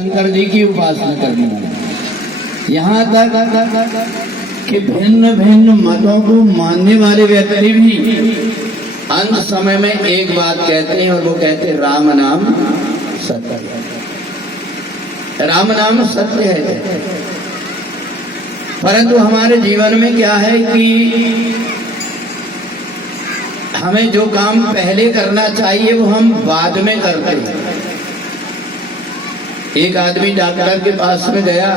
शंकर जी की उपासना करने वाले। यहाँ तक कि भिन्न भिन्न मतों को मानने वाले व्यक्ति भी अंत समय में एक बात कहते हैं, और वो कहते हैं राम नाम सत्य है, राम नाम सत्य है। परंतु हमारे जीवन में क्या है कि हमें जो काम पहले करना चाहिए वो हम बाद में करते हैं। एक आदमी डॉक्टर के पास में गया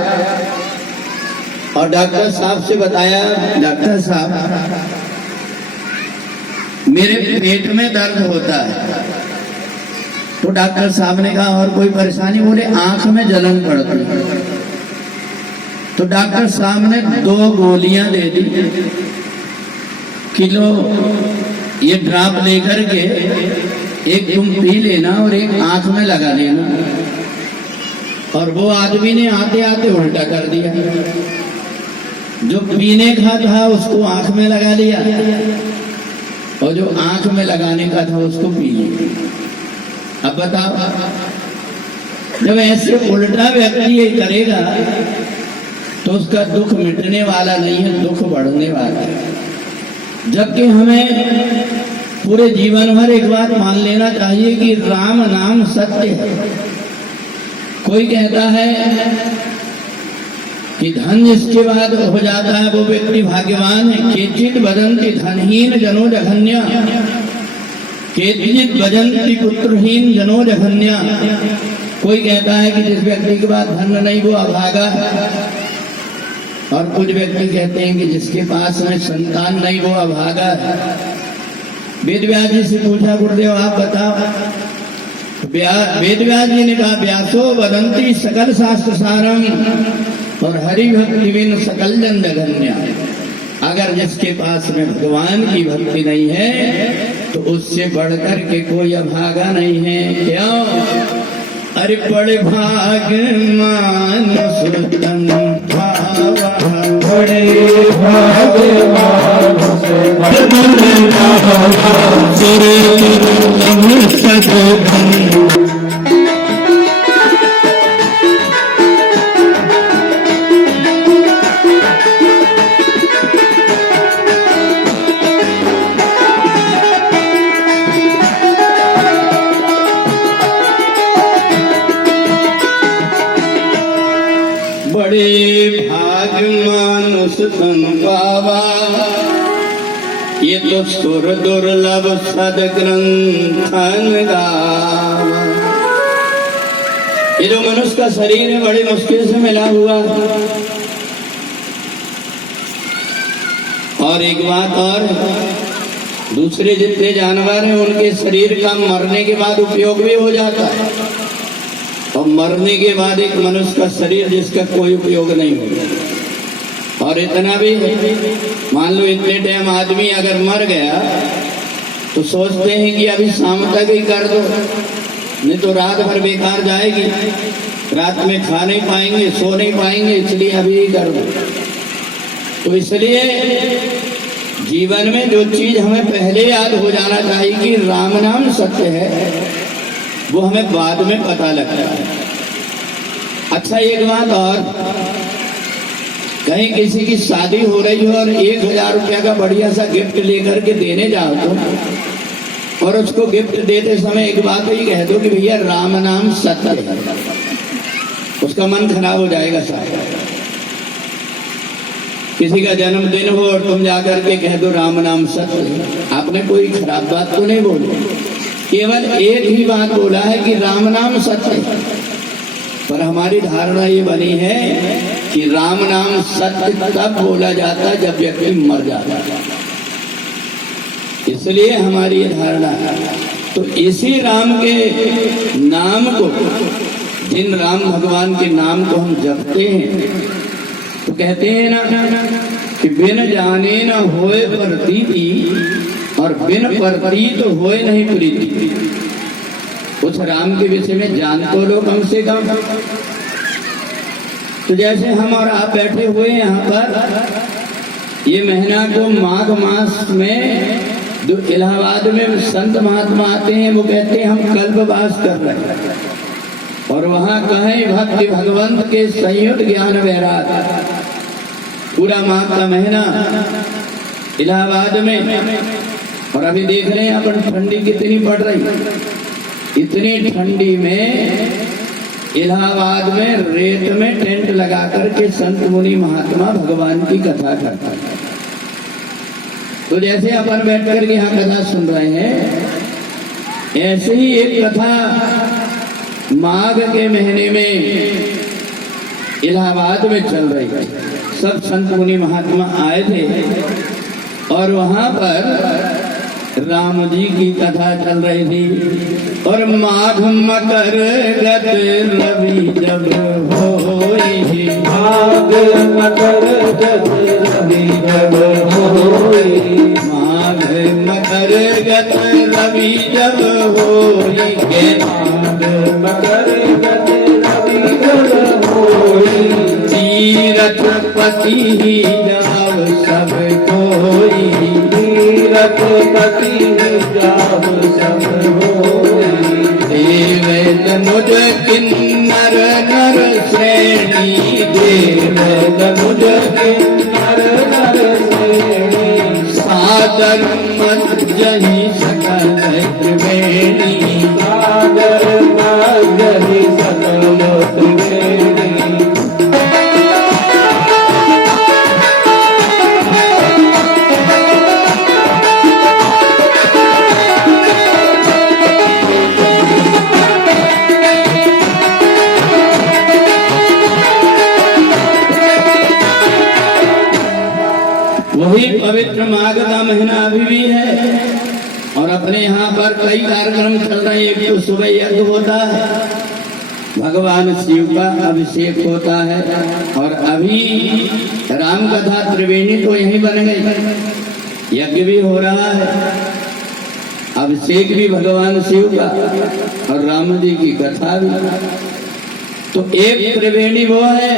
और डॉक्टर साहब से बताया, डॉक्टर साहब मेरे पेट में दर्द होता है। तो डॉक्टर साहब ने कहा और कोई परेशानी? बोले आंख में जलन पड़ती है। तो डॉक्टर साहब ने 2 गोलियां दे दी, किलो ये ड्रॉप लेकर के एक तुम पी लेना और एक आंख में लगा लेना। और वो आदमी ने आते आते उल्टा कर दिया, जो पीने का था उसको आंख में लगा लिया और जो आंख में लगाने का था उसको पी लिया। अब बताओ, जब ऐसे उल्टा व्यक्ति ये करेगा तो उसका दुख मिटने वाला नहीं है, दुख बढ़ने वाला है। जबकि हमें पूरे जीवन भर एक बात मान लेना चाहिए कि राम नाम सत्य है। कोई कहता है कि धन जिसके बाद हो जाता है वो व्यक्ति भाग्यवान है। केचित बदंती धनहीन जनो जघन्य, केचित बदंती पुत्रहीन जनो जघन्य। कोई कहता है कि जिस व्यक्ति के पास धन नहीं वो अभागा है, और कुछ व्यक्ति कहते हैं कि जिसके पास में संतान नहीं वो अभागा है। वेद व्यास जी से पूछा, गुरुदेव आप बताओ। वेद व्यास जी ने कहा, व्यासो वदंती सकल शास्त्र सारम और हरि भक्ति बिन सकल जन जघन्य। अगर जिसके पास में भगवान की भक्ति नहीं है तो उससे बढ़कर के कोई अभागा नहीं है। क्यों? अरे बड़े भाग मानुष तन पावा, बड़े भाग मानुष तन पावा। ये तो सुर दुर्लभ सदग्रंथन गावा। ये जो मनुष्य का शरीर है बड़ी मुश्किल से मिला हुआ। और एक बात और, दूसरे जितने जानवर हैं उनके शरीर का मरने के बाद उपयोग भी हो जाता है, और मरने के बाद एक मनुष्य का शरीर जिसका कोई उपयोग नहीं होता। और इतना भी, मान लो इतने टाइम आदमी अगर मर गया तो सोचते हैं कि अभी शाम तक ही कर दो, नहीं तो रात भर बेकार जाएगी, रात में खा नहीं पाएंगे, सो नहीं पाएंगे, इसलिए अभी ही कर दो। तो इसलिए जीवन में जो चीज हमें पहले याद हो जाना चाहिए कि राम नाम सत्य है, वो हमें बाद में पता लगता है। अच्छा एक बात और, कहीं किसी की शादी हो रही हो और 1000 रुपया का बढ़िया सा गिफ्ट लेकर के देने जाओ तो, और उसको गिफ्ट देते समय एक बात ही कह दो कि भैया राम नाम सत्य है, उसका मन खराब हो जाएगा साहब। किसी का जन्मदिन हो और तुम जाकर के कह दो राम नाम सत्य है, आपने कोई खराब बात तो नहीं बोली, केवल एक ही बात बोला है कि राम नाम सत्य है। पर हमारी धारणा ये बनी है कि राम नाम सत्य तब बोला जाता है जब व्यक्ति मर जाता है, इसलिए हमारी ये धारणा है। तो इसी राम के नाम को, जिन राम भगवान के नाम को हम जपते हैं, तो कहते हैं ना कि बिन जाने न होए प्रतीति और बिन प्रतीत होए नहीं प्रीति। उस राम के विषय में जान तो लो कम से कम। तो जैसे हम और आप बैठे हुए यहाँ पर, ये महीना को माघ मास में जो इलाहाबाद में संत महात्मा आते हैं वो कहते हैं हम कल्पवास कर रहे हैं। और वहां कहें भक्ति भगवंत के संयुक्त ज्ञान वैराग पूरा माघ का महीना इलाहाबाद में। और अभी देख रहे हैं अपन ठंडी कितनी पड़ रही, इतनी ठंडी में इलाहाबाद में रेत में टेंट लगा करके संत मुनि महात्मा भगवान की कथा करता है। तो जैसे अपन बैठ करके यहाँ कथा सुन रहे हैं, ऐसे ही एक कथा माघ के महीने में इलाहाबाद में चल रही है। सब संत मुनि महात्मा आए थे और वहां पर राम जी की कथा चल रही थी। और माघ मकर गत रवि जब होई, माघ मकर गत रवि जब होई, माघ मकर गत रवि जब होई, के माघ मकर गत रवि जब होई, तीरथ पति ही जाव सब कोई, तीरथ पति जाव सब होई, देव तनुज किन्नर नर श्रेणी, देव तनुज किन्नर नर श्रेणी, सादर मज्जहि सकल त्रिवेणी, सादर मज्जहि सकल त्रिवेणी। वही पवित्र माघ का महीना अभी भी है और अपने यहाँ पर कई कार्यक्रम चल रहे हैं। एक तो सुबह यज्ञ होता है, भगवान शिव का अभिषेक होता है, और अभी राम कथा त्रिवेणी तो यहीं बन गई, यज्ञ भी हो रहा है, अभिषेक भी भगवान शिव का और राम जी की कथा भी। तो एक त्रिवेणी वो है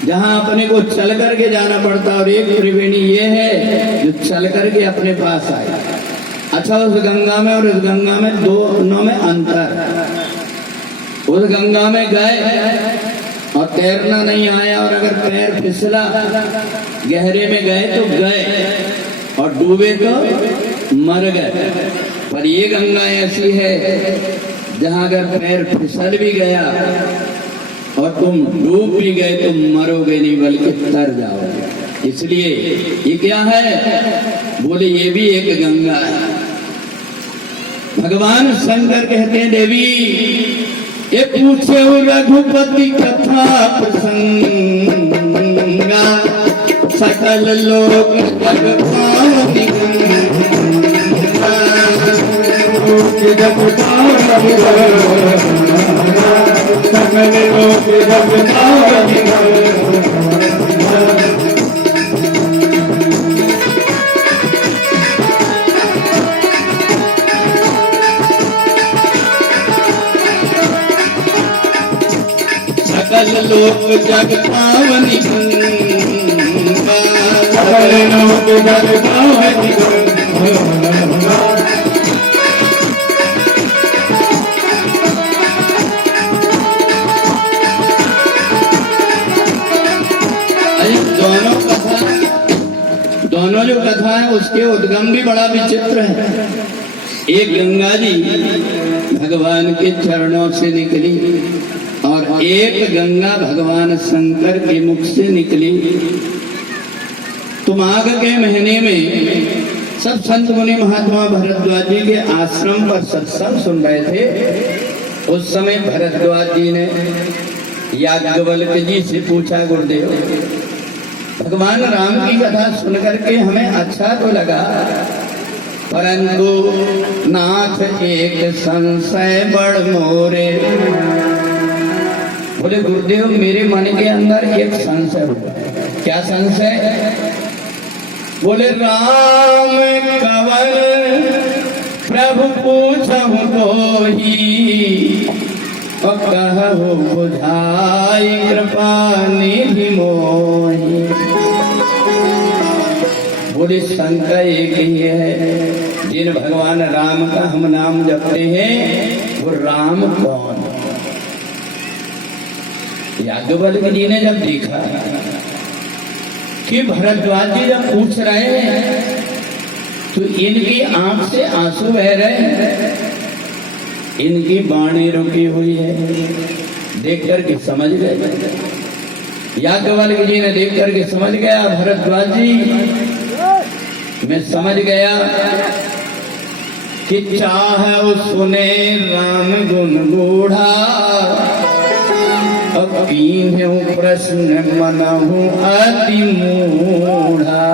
जहां अपने को चल करके जाना पड़ता, और एक त्रिवेणी ये है जो चल करके अपने पास आए। अच्छा, उस गंगा में और इस गंगा में दोनों में अंतर। उस गंगा में गए और तैरना नहीं आया, और अगर पैर फिसला गहरे में गए तो गए और डूबे तो मर गए। पर ये गंगा ऐसी है जहां अगर पैर फिसल भी गया और तुम डूब भी गए तो मरोगे नहीं, बल्कि तर जाओगे। इसलिए ये क्या है, बोले ये भी एक गंगा है। भगवान शंकर कहते हैं, देवी ये पूछे रघुपति कथा प्रसंगा, सकल लोक जग पावनी गंगा, जग पावनी गंगा, सकल लोक जग पावनी गंगा। सकल लोक जग पावनी गंगा, सकल लोक जग पावनी गंगा। दोनों जो कथा है उसके उद्गम भी बड़ा विचित्र है। एक गंगा जी भगवान के चरणों से निकली और एक गंगा भगवान शंकर के मुख से निकली। तो माघ के महीने में सब संत मुनि महात्मा भरद्वाज जी के आश्रम पर सत्संग सुन रहे थे। उस समय भरद्वाज जी ने याज्ञवल्क्य जी से पूछा, गुरुदेव भगवान राम की कथा सुन करके हमें अच्छा तो लगा, परंतु नाथ एक संशय बड़ मोरे। बोले गुरुदेव मेरे मन के अंदर एक संशय हुआ। क्या संशय? बोले राम कंवर प्रभु पूछहु तो ही, कहु बुझाई कृपा निधि मोही। बोले शंका एक ही है, जिन भगवान राम का हम नाम जपते हैं वो राम कौन? याज्ञवल्क्य जी ने जब देखा कि भरद्वाज जी जब पूछ रहे हैं तो इनकी आंख से आंसू बह रहे हैं, इनकी बाणी रुकी हुई है। देख करके समझ गए, याज्ञवल्क्य जी ने देख करके समझ गया, भरद्वाज जी मैं समझ गया कि चाहे सुने राम गुण गूढ़ा, अब कीन्हु प्रश्न मनहु अति मूढ़ा।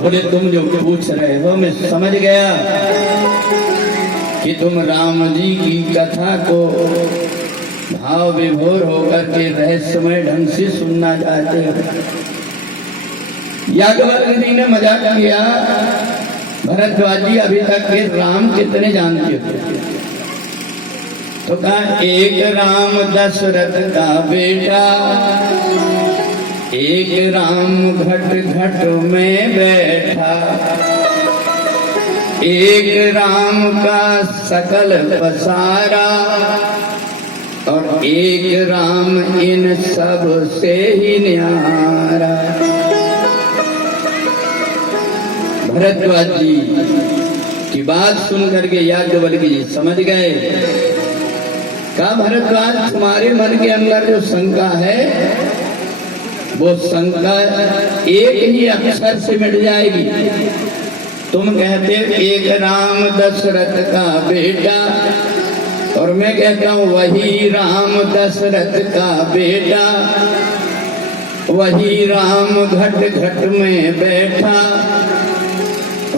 बोले तुम जो पूछ रहे हो मैं समझ गया कि तुम राम जी की कथा को भाव विभोर होकर के रहस्यमय ढंग से सुनना चाहते हो। याज्ञवल्क्य जी ने मजाक किया, भरद्वाज जी अभी तक के राम कितने जानते हो? तो कहा एक राम दशरथ का बेटा, एक राम घट घट में बैठा, एक राम का सकल पसारा, और एक राम इन सब से ही न्यारा। भरद्वाज जी की बात सुन करके याज्ञवल्क्य जी समझ गए। कहा भरद्वाज तुम्हारे मन के अंदर जो शंका है वो शंका एक ही अक्षर से मिट जाएगी। तुम कहते एक राम दशरथ का बेटा, और मैं कहता हूँ वही राम दशरथ का बेटा, वही राम घट घट में बैठा,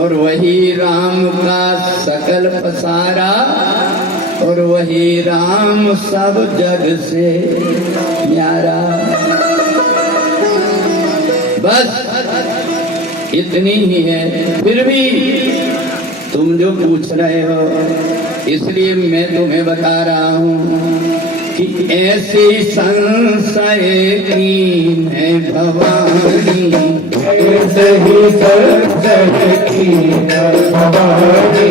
और वही राम का सकल पसारा, और वही राम सब जग से न्यारा। बस इतनी ही है। फिर भी तुम जो पूछ रहे हो इसलिए मैं तुम्हें बता रहा हूँ कि ऐसी संशय कीन है भवानी, ऐसे ही संशय कीन है भवानी,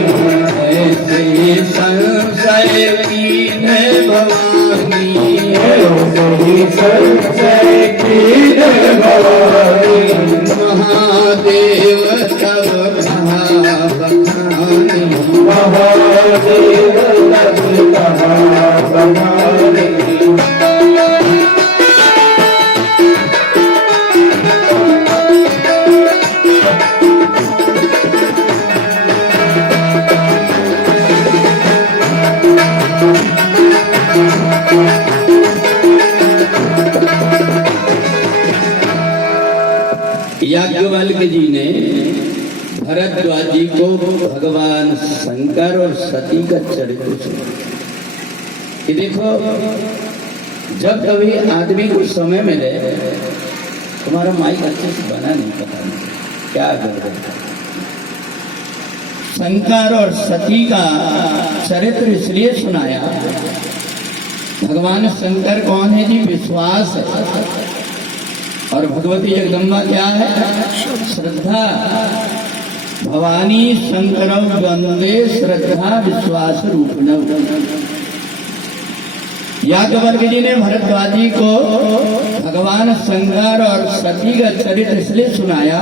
ऐसे ही संशय कीन है भवानी, ऐसे ही संशय कीन है भवानी। महादेव तब कहा बखानी, महादेव तब कहा बखानी। याज्ञवल्क्य जी ने भरद्वाज जी को भगवान शंकर और सती का चरित्र सुना। कि देखो जब कभी आदमी को समय मिले, तुम्हारा माइक अच्छे से बना नहीं, पता नहीं क्या गड़बड़। शंकर और सती का चरित्र इसलिए सुनाया, भगवान शंकर कौन है जी? विश्वास है। और भगवती जगदम्बा क्या है? श्रद्धा। भवानी शंकर वंदे श्रद्धा विश्वास रूपिणौ। याज्ञवल्क्य जी ने भरद्वाज जी को भगवान शंकर और सती का चरित्र इसलिए सुनाया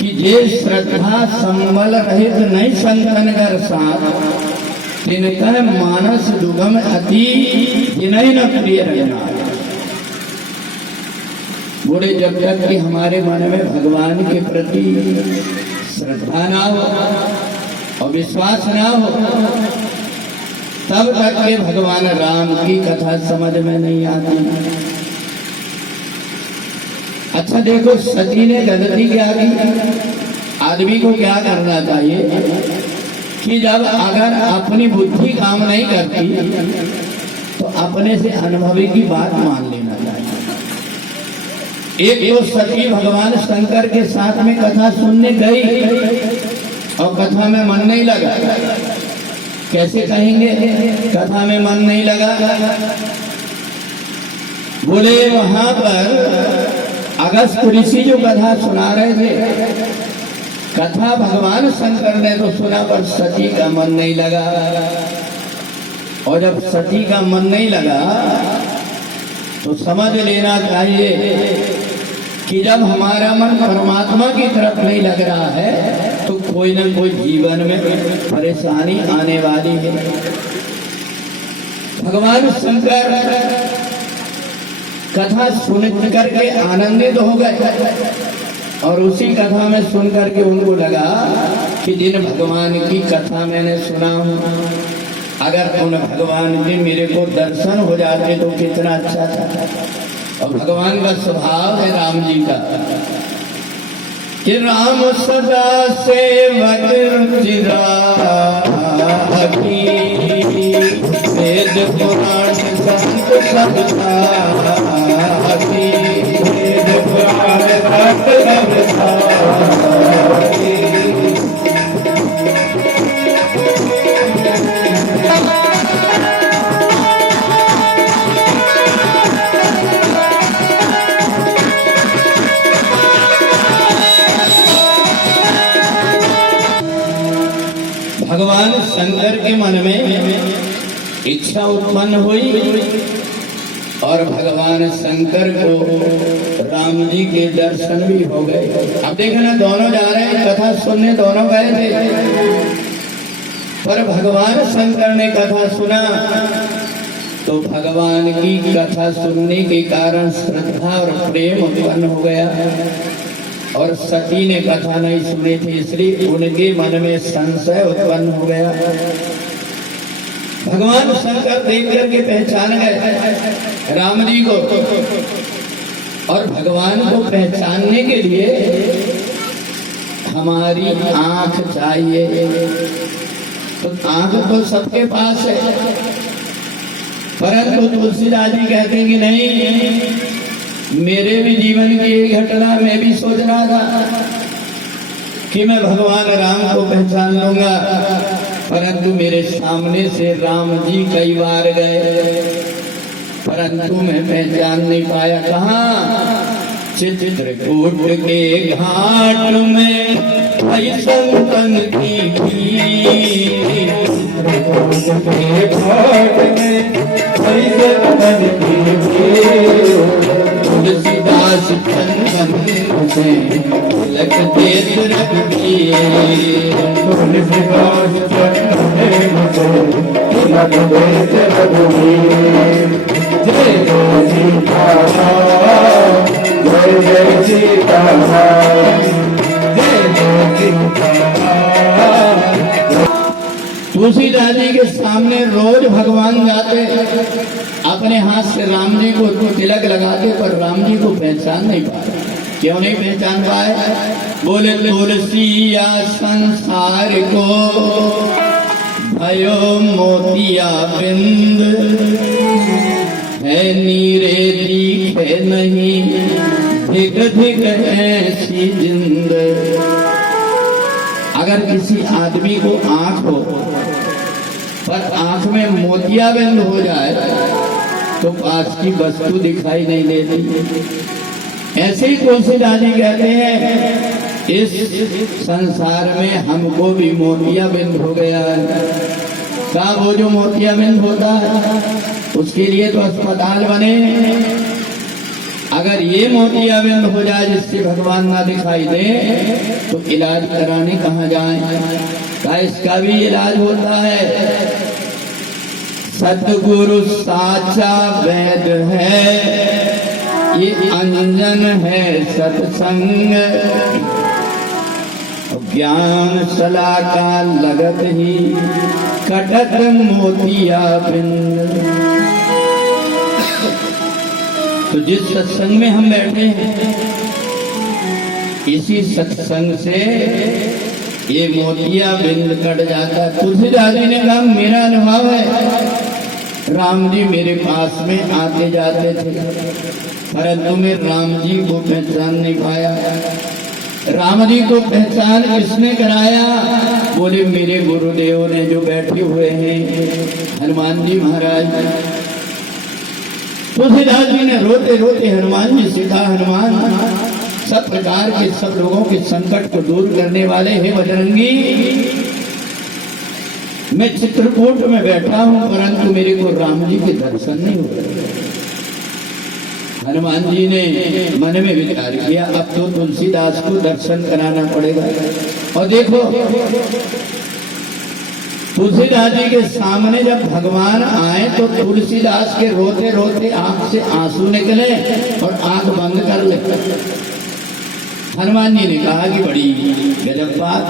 कि जे श्रद्धा संबल रहित नहीं संतन कर साथ, तिनका मानस दुगम अति जिनहि न प्रिय रजना। बोले जब तक कि हमारे मन में भगवान के प्रति श्रद्धा ना हो और विश्वास ना हो, तब तक के भगवान राम की कथा समझ में नहीं आती। अच्छा देखो, सती ने गलती क्या की? आदमी को क्या करना चाहिए कि जब अगर अपनी बुद्धि काम नहीं करती तो अपने से अनुभवी की बात मान लेना चाहिए। एक तो सती भगवान शंकर के साथ में कथा सुनने गई और कथा में मन नहीं लगा। कैसे कहेंगे कथा में मन नहीं लगा? बोले वहां पर अगस्त ऋषि जो कथा सुना रहे थे, कथा भगवान शंकर ने तो सुना पर सती का मन नहीं लगा। और जब सती का मन नहीं लगा तो समझ लेना चाहिए कि जब हमारा मन परमात्मा की तरफ नहीं लग रहा है तो कोई ना कोई जीवन में परेशानी आने वाली है। भगवान शंकर कथा सुन करके आनंदित हो गए और उसी कथा में सुन करके उनको लगा कि जिन भगवान की कथा मैंने सुना हूं, अगर उन भगवान के मेरे को दर्शन हो जाते तो कितना अच्छा था। और भगवान का स्वभाव है राम जी का कि राम सदा सेवक चिरागी, वेद पुराण संत सब साखी, वेद पुराण संत सब साखी। भगवान शंकर के मन में इच्छा उत्पन्न हुई और भगवान शंकर को राम जी के दर्शन भी हो गए। अब देखना दोनों जा रहे हैं कथा सुनने, दोनों गए थे, पर भगवान शंकर ने कथा सुना तो भगवान की कथा सुनने के कारण श्रद्धा और प्रेम उत्पन्न हो गया और सती ने कथा नहीं सुनी थी इसलिए उनके मन में संशय उत्पन्न हो गया। भगवान शंकर देख करके पहचान गए राम जी को और भगवान को पहचानने के लिए हमारी आंख चाहिए। तो आंख तो सबके पास है, परंतु तुलसीदास जी कहते हैं कि नहीं, मेरे भी जीवन की एक घटना मैं भी सोच रहा था कि मैं भगवान राम को पहचान लूंगा, परंतु मेरे सामने से राम जी कई बार गए परंतु मैं पहचान नहीं पाया। कहाँ? चित्रकूट के घाट में आई संतन की भीड़, चित्रकूट के घाट में आई संतन की भीड़, तुलसीदास चंदन से तिलक देत रघुवीर, तुलसीदास चंदन से तिलक देत रघुवीर। जय जय सीताराम, जय जय सीताराम, जय जय सीताराम। तुलसीदास जी के सामने रोज भगवान जाते, अपने हाथ से राम जी को तिलक लगाते, पर राम जी को पहचान नहीं पाए। क्यों नहीं पहचान पाए? बोले तुलसिया संसार को भयो मोतिया बिंद, है नीरे दिखे नहीं धिक धिक ऐसी जिंद। अगर किसी आदमी को आंख हो पर आंख में मोतियाबिंद हो जाए तो पास की वस्तु दिखाई नहीं देती। ऐसे ही तुलसीदास जी कहते हैं इस संसार में हमको भी मोतियाबिंद हो गया है। क्या वो जो मोतियाबिंद होता है उसके लिए तो अस्पताल बने। अगर ये मोतियाबिंद हो जाए जिससे भगवान ना दिखाई दे तो इलाज कराने कहाँ जाएं? क्या इसका भी इलाज होता है? सतगुरु साचा वैद है, ये अंजन है सत्संग, ज्ञान सला का लगत ही कटत मोतियाबिंद। तो जिस सत्संग में हम बैठे हैं इसी सत्संग से ये मोतियाबिंद कट जाता है। तुलसीदास जी ने कहा मेरा अनुभव है, राम जी मेरे पास में आते जाते थे परंतु मैं राम जी को पहचान नहीं पाया। राम जी को पहचान किसने कराया? बोले मेरे गुरुदेव ने जो बैठे हुए हैं हनुमान जी महाराज। तुलसीदास जी ने रोते रोते हनुमान जी से कहा, हनुमान सब प्रकार के सब लोगों के संकट को दूर करने वाले हैं बजरंगी, मैं चित्रकूट में बैठा हूं परंतु मेरे को राम जी के दर्शन नहीं हो रहे। हनुमान जी ने मन में विचार किया अब तो तुलसीदास को दर्शन कराना पड़ेगा। और देखो तुलसीदास जी के सामने जब भगवान आए तो तुलसीदास के रोते रोते आंख से आंसू निकले और आंख बंद कर ले। हनुमान जी ने कहा कि बड़ी गजब बात,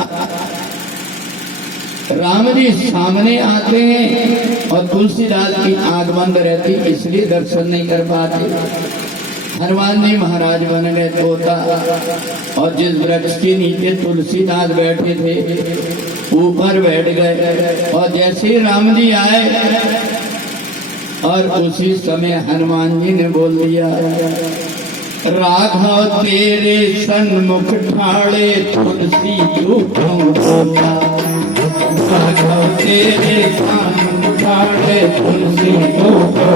राम जी सामने आते हैं और तुलसीदास की आंख बंद रहती इसलिए दर्शन नहीं कर पाते। हनुमान जी महाराज बन गए तोता और जिस वृक्ष के नीचे तुलसीदास बैठे थे ऊपर बैठ गए। और जैसे ही राम जी आए और उसी समय हनुमान जी ने बोल दिया राघव तेरे सन्मुख ठाड़े तुलसी होता, राघव तेरे सन्मुख ठाड़े तुलसी होता।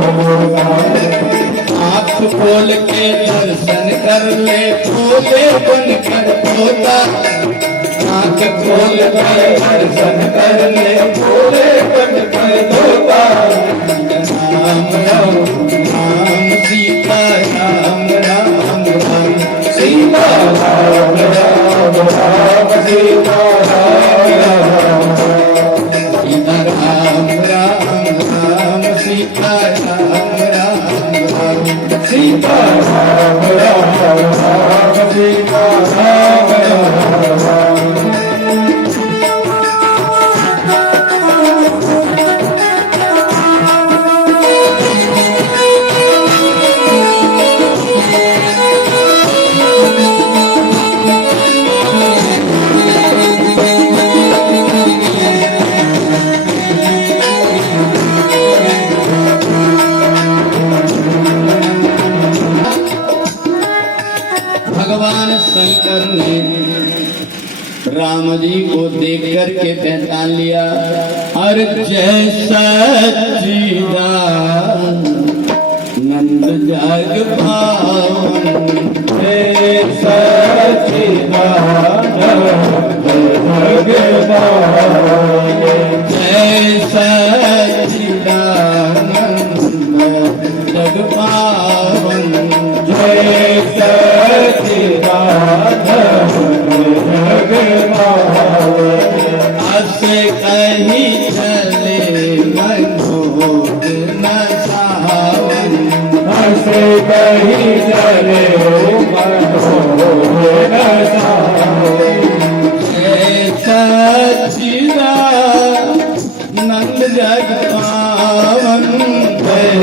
आँख खोल के दर्शन कर ले खोले बन कर होता, आँख खोल के दर्शन कर ले खोले बन कर होता। राम राम राम सीता राम राम राम सीता राम राम राम सीता राम राम राम सीता राम राम सीता राम राम सीता राम। भगवान शंकर ने राम जी को देख करके पहचान लिया और जय सच्चिदानंद जग पावन, जय सच्चिदानंद जग पावन, जय सच्चिदानंद जग पावन, जय सच्चिदानंद जग पावन। अस कहीं चले मनोज न सावन, अस कहीं चले मनोज न सावन। जय सच्चिदानंद जग पावन, जय